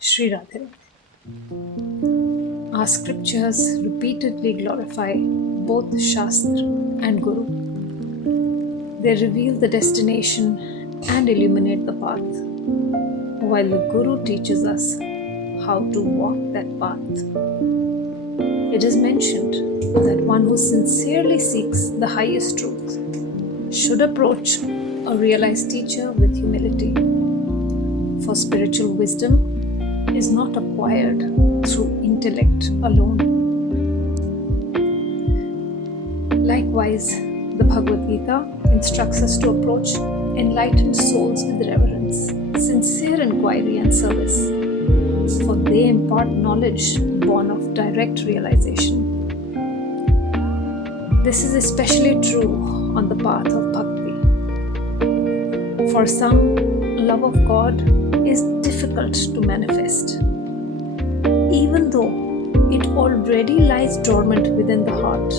Sri Radhe. Our scriptures repeatedly glorify both Shastra and Guru. They reveal the destination and illuminate the path, while the Guru teaches us how to walk that path. It is mentioned that one who sincerely seeks the highest truth should approach a realized teacher with humility. For spiritual wisdom is not acquired through intellect alone. Likewise, the Bhagavad Gita instructs us to approach enlightened souls with reverence, sincere inquiry, and service, for they impart knowledge born of direct realization. This is especially true on the path of bhakti. For some, love of God is difficult to manifest, even though it already lies dormant within the heart,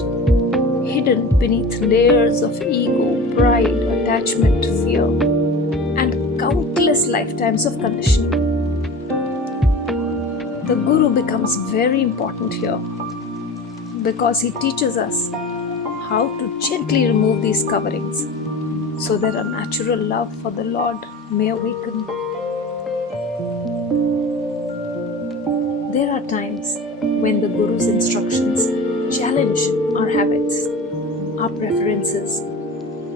hidden beneath layers of ego, pride, attachment, fear, and countless lifetimes of conditioning. The Guru becomes very important here because he teaches us how to gently remove these coverings so that a natural love for the Lord may awaken. There are times when the Guru's instructions challenge our habits, our preferences,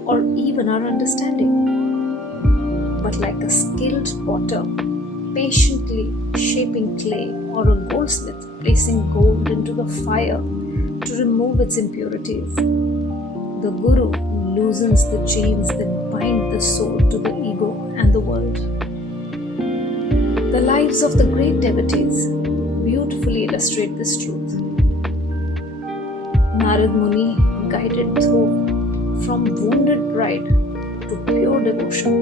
or even our understanding. But like a skilled potter patiently shaping clay, or a goldsmith placing gold into the fire to remove its impurities, the Guru loosens the chains that bind the soul to the ego and the world. The lives of the great devotees beautifully illustrate this truth. Narad Muni guided through from wounded pride to pure devotion.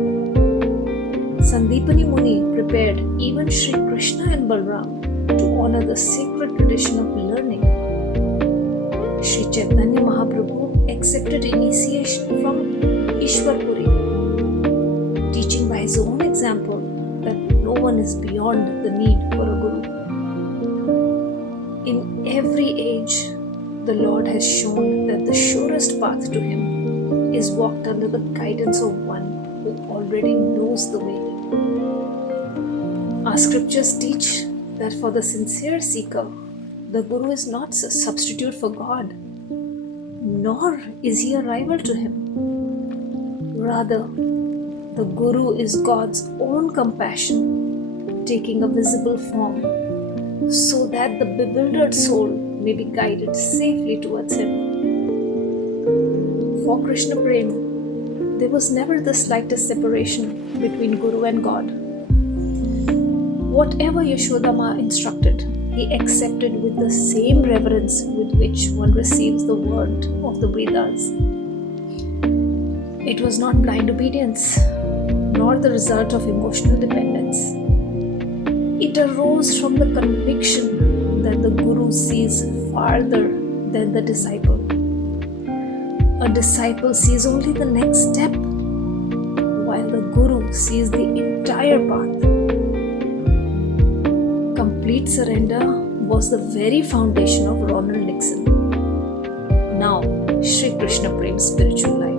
Sandipani Muni prepared even Sri Krishna and Balram to honor the sacred tradition of learning. Sri Chaitanya Mahaprabhu accepted initiation from Ishwarpuri, teaching by his own example that no one is beyond the need for a guru. In every age, the Lord has shown that the surest path to Him is walked under the guidance of one who already knows the way. Our scriptures teach that for the sincere seeker, the Guru is not a substitute for God, nor is he a rival to Him. Rather, the Guru is God's own compassion, taking a visible form, so that the bewildered soul may be guided safely towards Him. For Krishna Prem, there was never the slightest separation between Guru and God. Whatever Yashoda instructed, he accepted with the same reverence with which one receives the word of the Vedas. It was not blind obedience, nor the result of emotional dependence. It arose from the conviction that the Guru sees farther than the disciple. A disciple sees only the next step, while the Guru sees the entire path. Complete surrender was the very foundation of Ronald Nixon, now Sri Krishna Prem's spiritual life.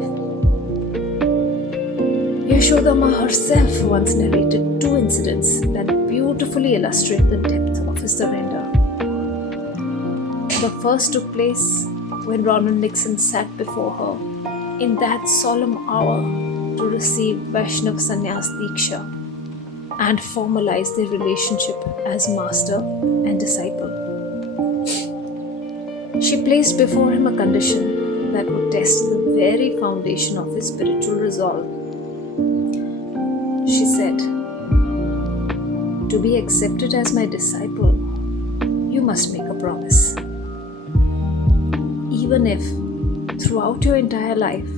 Yashoda herself once narrated two incidents that beautifully illustrate the depth of his surrender. The first took place when Ronald Nixon sat before her in that solemn hour to receive Vaishnav Sannyas Diksha and formalize their relationship as master and disciple. She placed before him a condition that would test the very foundation of his spiritual resolve. She said, "To be accepted as my disciple, you must make a promise. Even if, throughout your entire life,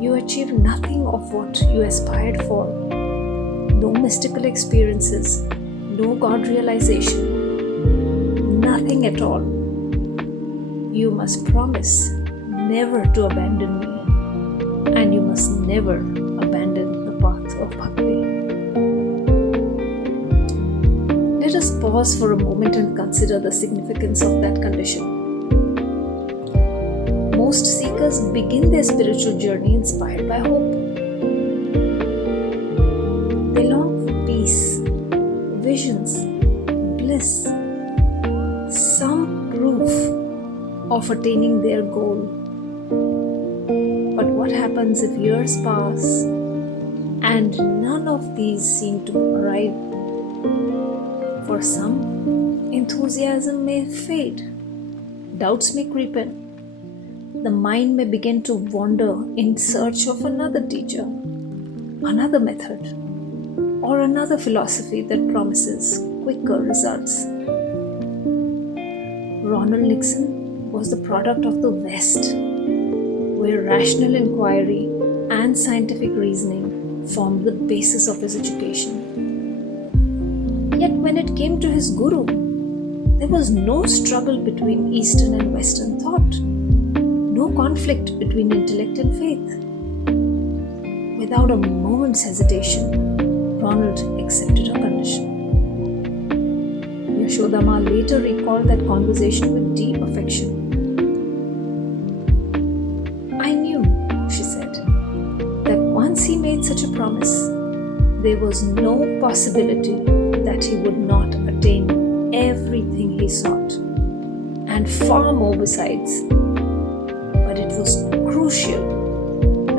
you achieve nothing of what you aspired for, no mystical experiences, no God realization, nothing at all, you must promise never to abandon me, and you must never abandon the path of bhakti." us pause for a moment and consider the significance of that condition. Most seekers begin their spiritual journey inspired by hope. They long for peace, visions, bliss, some proof of attaining their goal. But what happens if years pass and none of these seem to arrive? For some, enthusiasm may fade, doubts may creep in. The mind may begin to wander in search of another teacher, another method, or another philosophy that promises quicker results. Ronald Nixon was the product of the West, where rational inquiry and scientific reasoning formed the basis of his education. Yet when it came to his guru, there was no struggle between Eastern and Western thought, no conflict between intellect and faith. Without a moment's hesitation, Ronald accepted her condition. Yashoda later recalled that conversation with deep affection. "I knew," she said, "that once he made such a promise, there was no possibility that he would not attain everything he sought, and far more besides. But it was crucial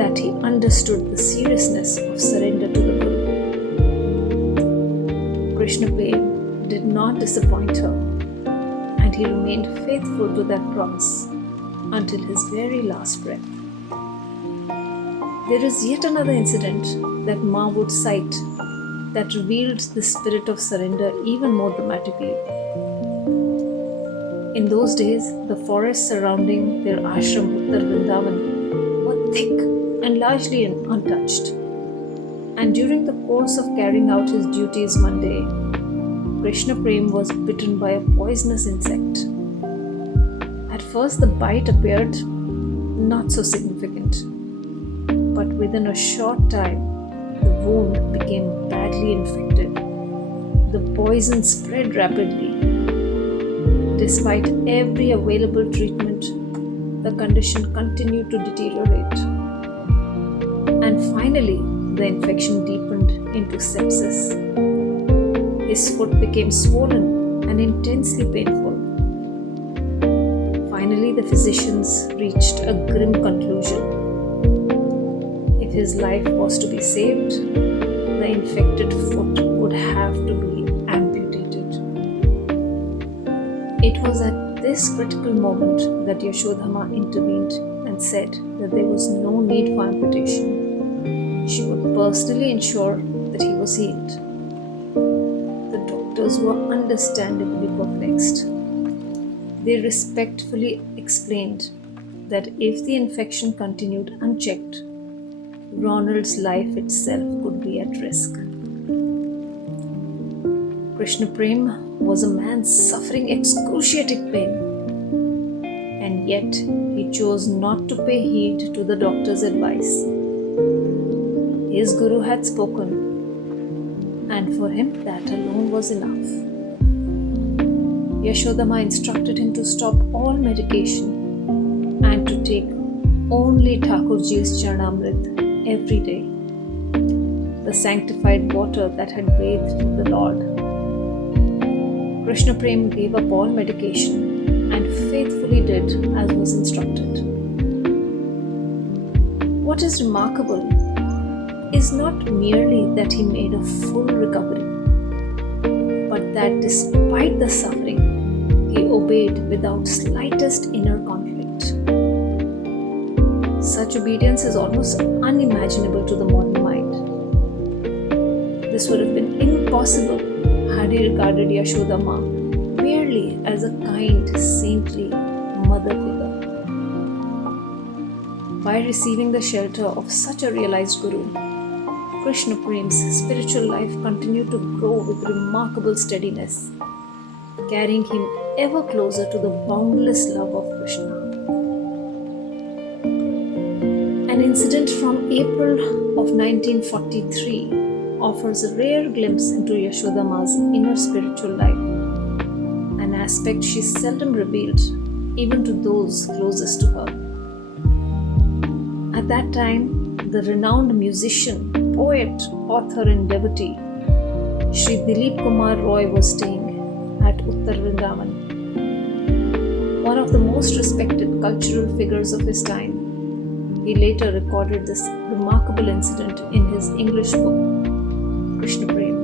that he understood the seriousness of surrender to the Guru." Krishna did not disappoint her, and he remained faithful to that promise until his very last breath. There is yet another incident that Ma would cite that revealed the spirit of surrender even more dramatically. In those days, the forests surrounding their ashram Uttar Vrindavan were thick and largely untouched. And during the course of carrying out his duties one day, Krishna Prem was bitten by a poisonous insect. At first, the bite appeared not so significant, but within a short time, the wound became badly infected. The poison spread rapidly. Despite every available treatment, the condition continued to deteriorate. And finally, the infection deepened into sepsis. His foot became swollen and intensely painful. Finally, the physicians reached a grim conclusion. If his life was to be saved, the infected foot would have to be amputated. It was at this critical moment that Yashoda intervened and said that there was no need for amputation. She would personally ensure that he was healed. The doctors were understandably perplexed. They respectfully explained that if the infection continued unchecked, Ronald's life itself could be at risk. Krishna Prem was a man suffering excruciating pain, and yet he chose not to pay heed to the doctor's advice. His guru had spoken, and for him that alone was enough. Yashoda instructed him to stop all medication and to take only Thakurji's Charnamrit every day, the sanctified water that had bathed the Lord. Krishna Prem gave up all medication and faithfully did as was instructed. What is remarkable is not merely that he made a full recovery, but that despite the suffering, he obeyed without slightest inner conflict. Such obedience is almost unimaginable to the modern mind. This would have been impossible had he regarded Yashoda merely as a kind, saintly mother figure. By receiving the shelter of such a realized Guru, Krishna Prem's spiritual life continued to grow with remarkable steadiness, carrying him ever closer to the boundless love of Krishna. An incident from April of 1943 offers a rare glimpse into Yashoda Ma's inner spiritual life, an aspect she seldom revealed even to those closest to her. At that time, the renowned musician, poet, author, and devotee Sri Dilip Kumar Roy was staying at Uttar Vrindavan. One of the most respected cultural figures of his time, he later recorded this remarkable incident in his English book, Krishna Prem.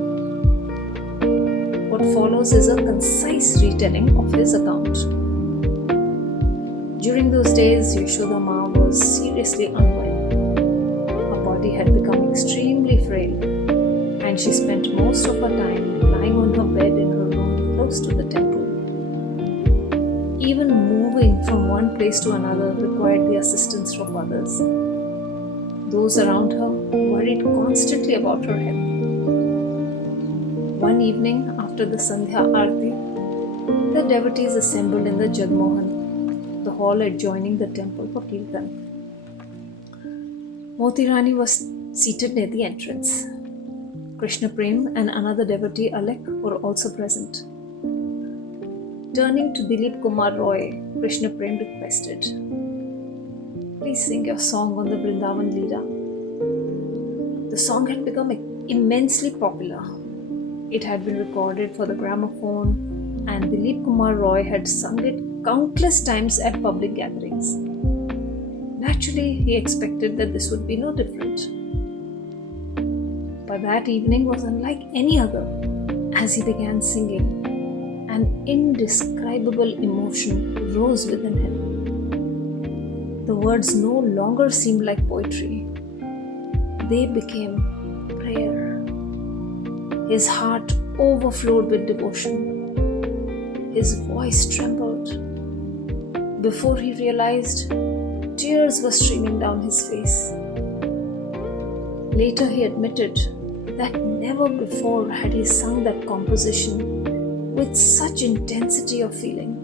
What follows is a concise retelling of his account. During those days, Yashoda Ma was seriously unwell. Her body had become extremely frail, and she spent most of her time lying on her bed in her room close to the temple. Even moving from one place to another required the assistance of others. Those around her worried constantly about her health. One evening after the Sandhya Aarti, the devotees assembled in the Jagmohan, the hall adjoining the temple, for Kirtan. Moti Rani was seated near the entrance. Krishna Prem and another devotee, Alek, were also present. Turning to Dilip Kumar Roy, Krishna Prem requested, "Please sing your song on the Vrindavan Leela." The song had become immensely popular. It had been recorded for the gramophone, and Dilip Kumar Roy had sung it countless times at public gatherings. Naturally, he expected that this would be no different. But that evening was unlike any other. As he began singing, an indescribable emotion rose within him. The words no longer seemed like poetry. They became prayer. His heart overflowed with devotion. His voice trembled. Before he realized, tears were streaming down his face. Later he admitted that never before had he sung that composition with such intensity of feeling.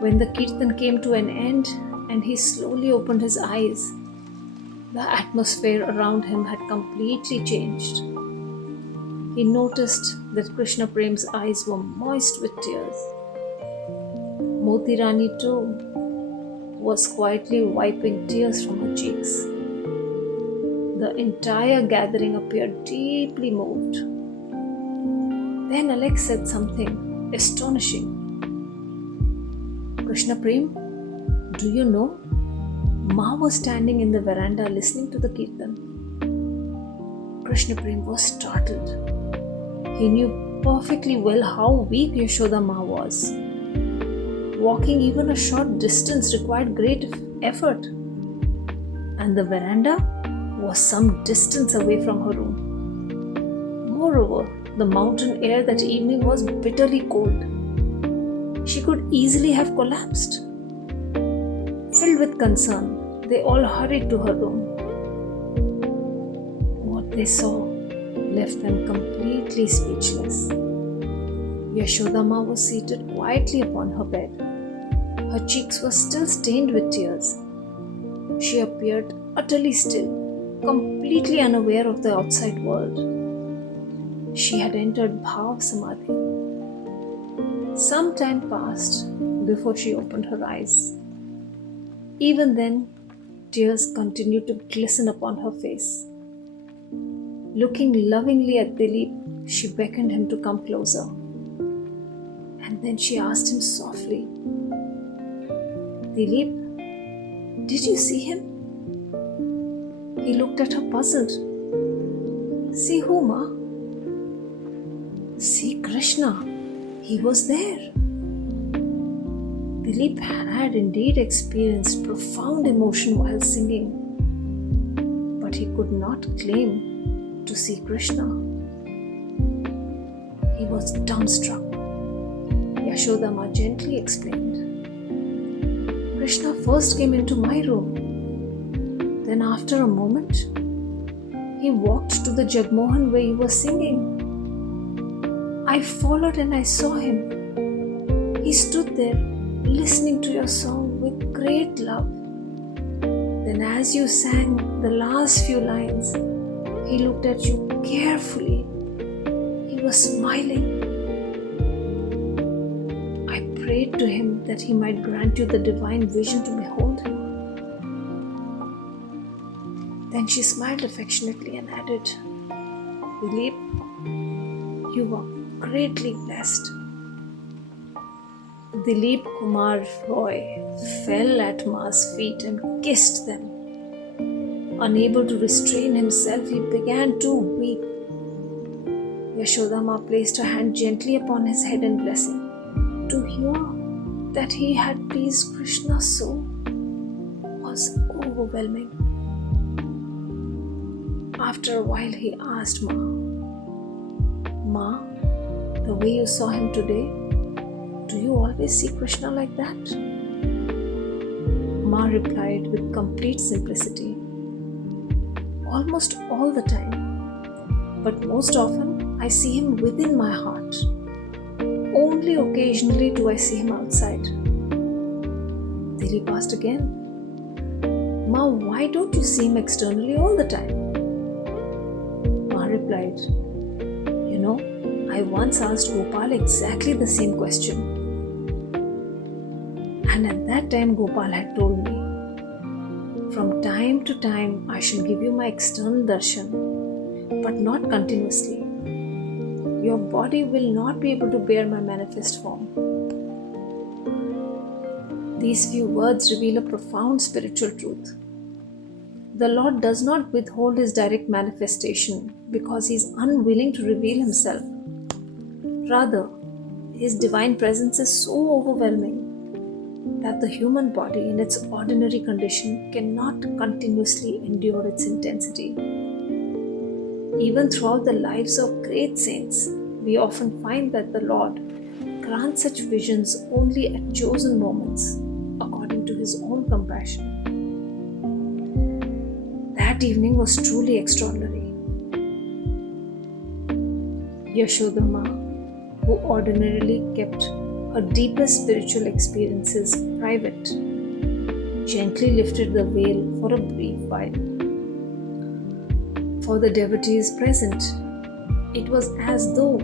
When the kirtan came to an end and he slowly opened his eyes, the atmosphere around him had completely changed. He noticed that Krishna Prem's eyes were moist with tears. Moti Rani too was quietly wiping tears from her cheeks. The entire gathering appeared deeply moved. Then Alex said something astonishing. "Krishna Prem, do you know? Ma was standing in the veranda listening to the kirtan." Krishna Prem was startled. He knew perfectly well how weak Yashoda Ma was. Walking even a short distance required great effort, and the veranda was some distance away from her room. Moreover, the mountain air that evening was bitterly cold. She could easily have collapsed. Filled with concern, they all hurried to her room. What they saw left them completely speechless. Yashoda Ma was seated quietly upon her bed. Her cheeks were still stained with tears. She appeared utterly still, completely unaware of the outside world. She had entered Bhav Samadhi. Some time passed before she opened her eyes. Even then, tears continued to glisten upon her face. Looking lovingly at Dilip, she beckoned him to come closer. And then she asked him softly, "Dilip, did you see him?" He looked at her puzzled. "See who, Ma?" "See Krishna. He was there." Dilip had indeed experienced profound emotion while singing, but he could not claim to see Krishna. He was dumbstruck. Yashoda Ma gently explained, "Krishna first came into my room. Then after a moment, he walked to the Jagmohan where you were singing. I followed and I saw him. He stood there listening to your song with great love. Then as you sang the last few lines, He looked at you carefully. He was smiling. I prayed to him that he might grant you the divine vision to behold him. Then she smiled affectionately and added, Dilip, you are greatly blessed. Dilip Kumar Roy fell at Ma's feet and kissed them. Unable to restrain himself, he began to weep. Yashoda Ma placed her hand gently upon his head in blessing. To hear that he had pleased Krishna so was overwhelming. After a while, he asked Ma, the way you saw him today, do you always see Krishna like that? Ma replied with complete simplicity, almost all the time, but most often I see him within my heart. Only occasionally do I see him outside. Dilip asked again, Ma, why don't you see him externally all the time? Ma replied, I once asked Gopal exactly the same question. And at that time Gopal had told me, from time to time I shall give you my external darshan, but not continuously. Your body will not be able to bear my manifest form. These few words reveal a profound spiritual truth. The Lord does not withhold his direct manifestation because he is unwilling to reveal himself. Rather, his divine presence is so overwhelming that the human body in its ordinary condition cannot continuously endure its intensity. Even throughout the lives of great saints, we often find that the Lord grants such visions only at chosen moments, according to his own compassion. That evening was truly extraordinary. Yashoda Ma, who ordinarily kept her deepest spiritual experiences private, gently lifted the veil for a brief while. For the devotees present, it was as though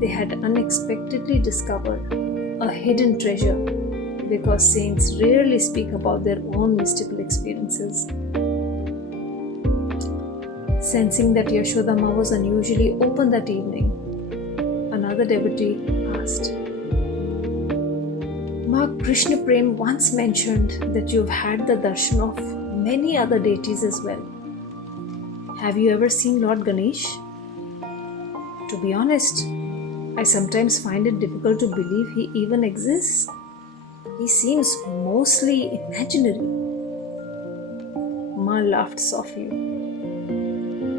they had unexpectedly discovered a hidden treasure, because saints rarely speak about their own mystical experiences. Sensing that Yashoda Ma was unusually open that evening, another devotee asked, Ma, Krishna Prem once mentioned that you have had the darshan of many other deities as well. Have you ever seen Lord Ganesh? To be honest, I sometimes find it difficult to believe he even exists. He seems mostly imaginary. Ma laughed softly.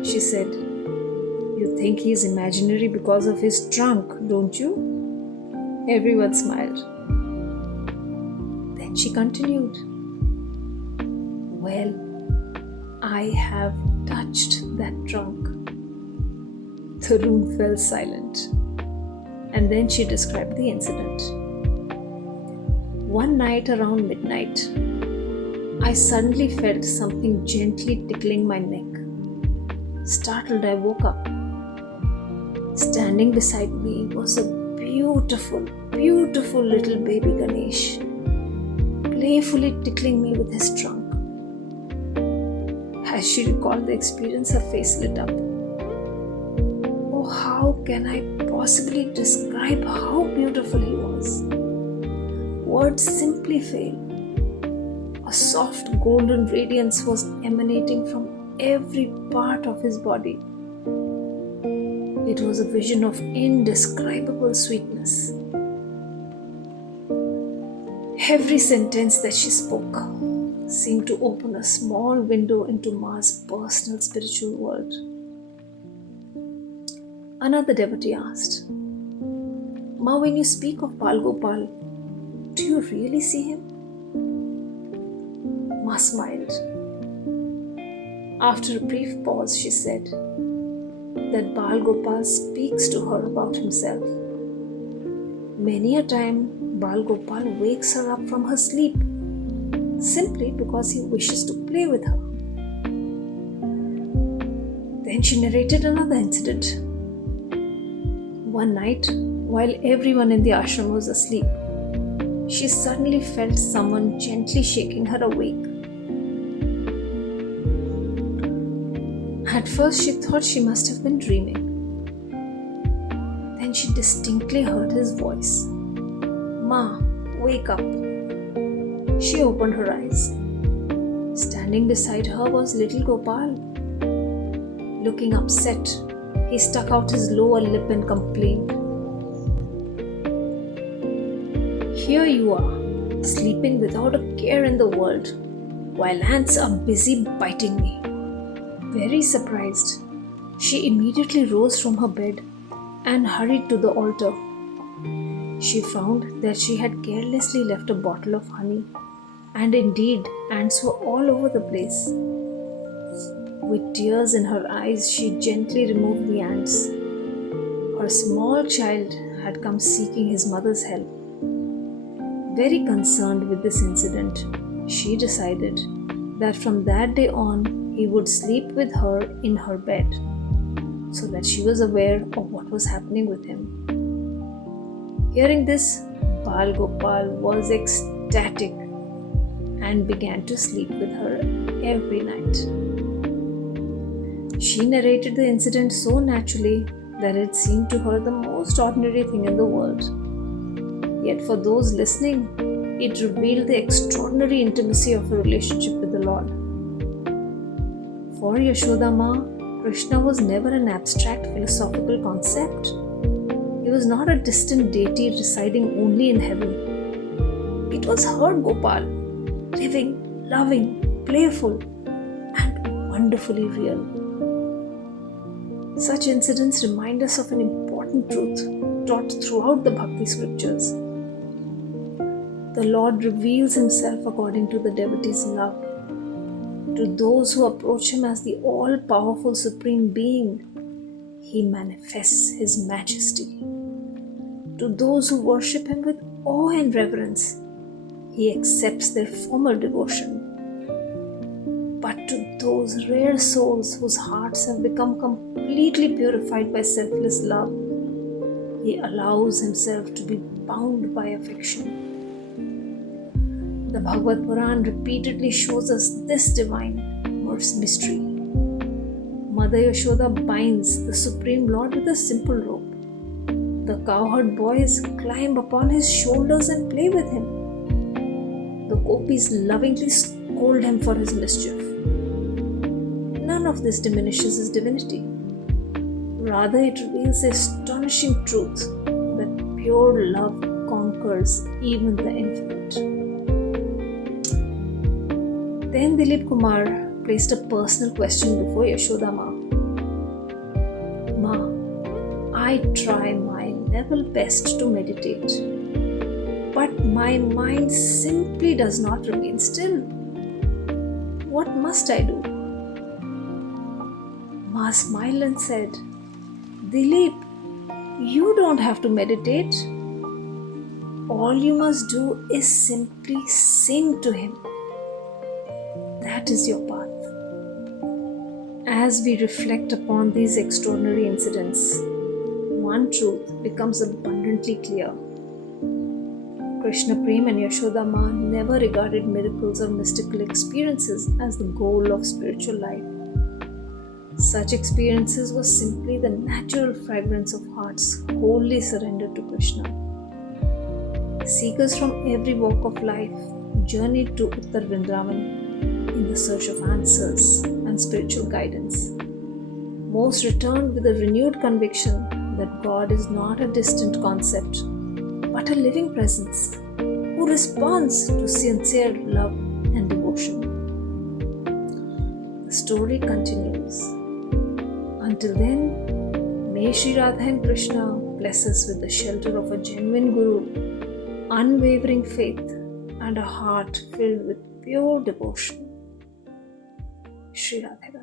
She said, You think he is imaginary because of his trunk, don't you? Everyone smiled. Then she continued, Well, I have touched that trunk. The room fell silent, and then she described the incident. One night around midnight, I suddenly felt something gently tickling my neck. Startled, I woke up. Standing beside me was a beautiful, beautiful little baby Ganesh, playfully tickling me with his trunk. As she recalled the experience, her face lit up. Oh, how can I possibly describe how beautiful he was? Words simply fail. A soft golden radiance was emanating from every part of his body. It was a vision of indescribable sweetness. Every sentence that she spoke seemed to open a small window into Ma's personal spiritual world. Another devotee asked, Ma, when you speak of Bal Gopal, do you really see him? Ma smiled. After a brief pause, she said that Bal Gopal speaks to her about himself. Many a time, Bal Gopal wakes her up from her sleep simply because he wishes to play with her. Then she narrated another incident. One night, while everyone in the ashram was asleep, she suddenly felt someone gently shaking her awake. At first, she thought she must have been dreaming. Then she distinctly heard his voice. "Ma, wake up." She opened her eyes. Standing beside her was little Gopal. Looking upset, he stuck out his lower lip and complained, "Here you are, sleeping without a care in the world, while ants are busy biting me." Very surprised, she immediately rose from her bed and hurried to the altar. She found that she had carelessly left a bottle of honey, and indeed, ants were all over the place. With tears in her eyes, she gently removed the ants. Her small child had come seeking his mother's help. Very concerned with this incident, she decided that from that day on, he would sleep with her in her bed, so that she was aware of what was happening with him. Hearing this, Bal Gopal was ecstatic and began to sleep with her every night. She narrated the incident so naturally that it seemed to her the most ordinary thing in the world. Yet for those listening, it revealed the extraordinary intimacy of her relationship with the Lord. For Yashoda Ma, Krishna was never an abstract philosophical concept. He was not a distant deity residing only in heaven. It was her Gopal, living, loving, playful, and wonderfully real. Such incidents remind us of an important truth taught throughout the Bhakti scriptures. The Lord reveals Himself according to the devotee's love. To those who approach Him as the all-powerful Supreme Being, He manifests His majesty. To those who worship Him with awe and reverence, He accepts their formal devotion. But to those rare souls whose hearts have become completely purified by selfless love, He allows Himself to be bound by affection. The Bhagavad Puran repeatedly shows us this divine mystery. Mother Yashoda binds the Supreme Lord with a simple rope. The cowherd boys climb upon His shoulders and play with Him. The gopis lovingly scold Him for His mischief. None of this diminishes His divinity. Rather, it reveals the astonishing truth that pure love conquers even the infinite. Then Dilip Kumar placed a personal question before Yashoda Ma. "Ma, I try my level best to meditate, but my mind simply does not remain still. What must I do?" Ma smiled and said, "Dilip, you don't have to meditate. All you must do is simply sing to Him. That is your path." As we reflect upon these extraordinary incidents, one truth becomes abundantly clear. Krishna, Prem and Yashoda Ma never regarded miracles or mystical experiences as the goal of spiritual life. Such experiences were simply the natural fragrance of hearts wholly surrendered to Krishna. Seekers from every walk of life journeyed to Uttar Vrindavan in the search of answers and spiritual guidance. Most returned with a renewed conviction that God is not a distant concept, but a living presence who responds to sincere love and devotion. The story continues. Until then, may Sri Radha and Krishna bless us with the shelter of a genuine Guru, unwavering faith, and a heart filled with pure devotion. Sri Radha.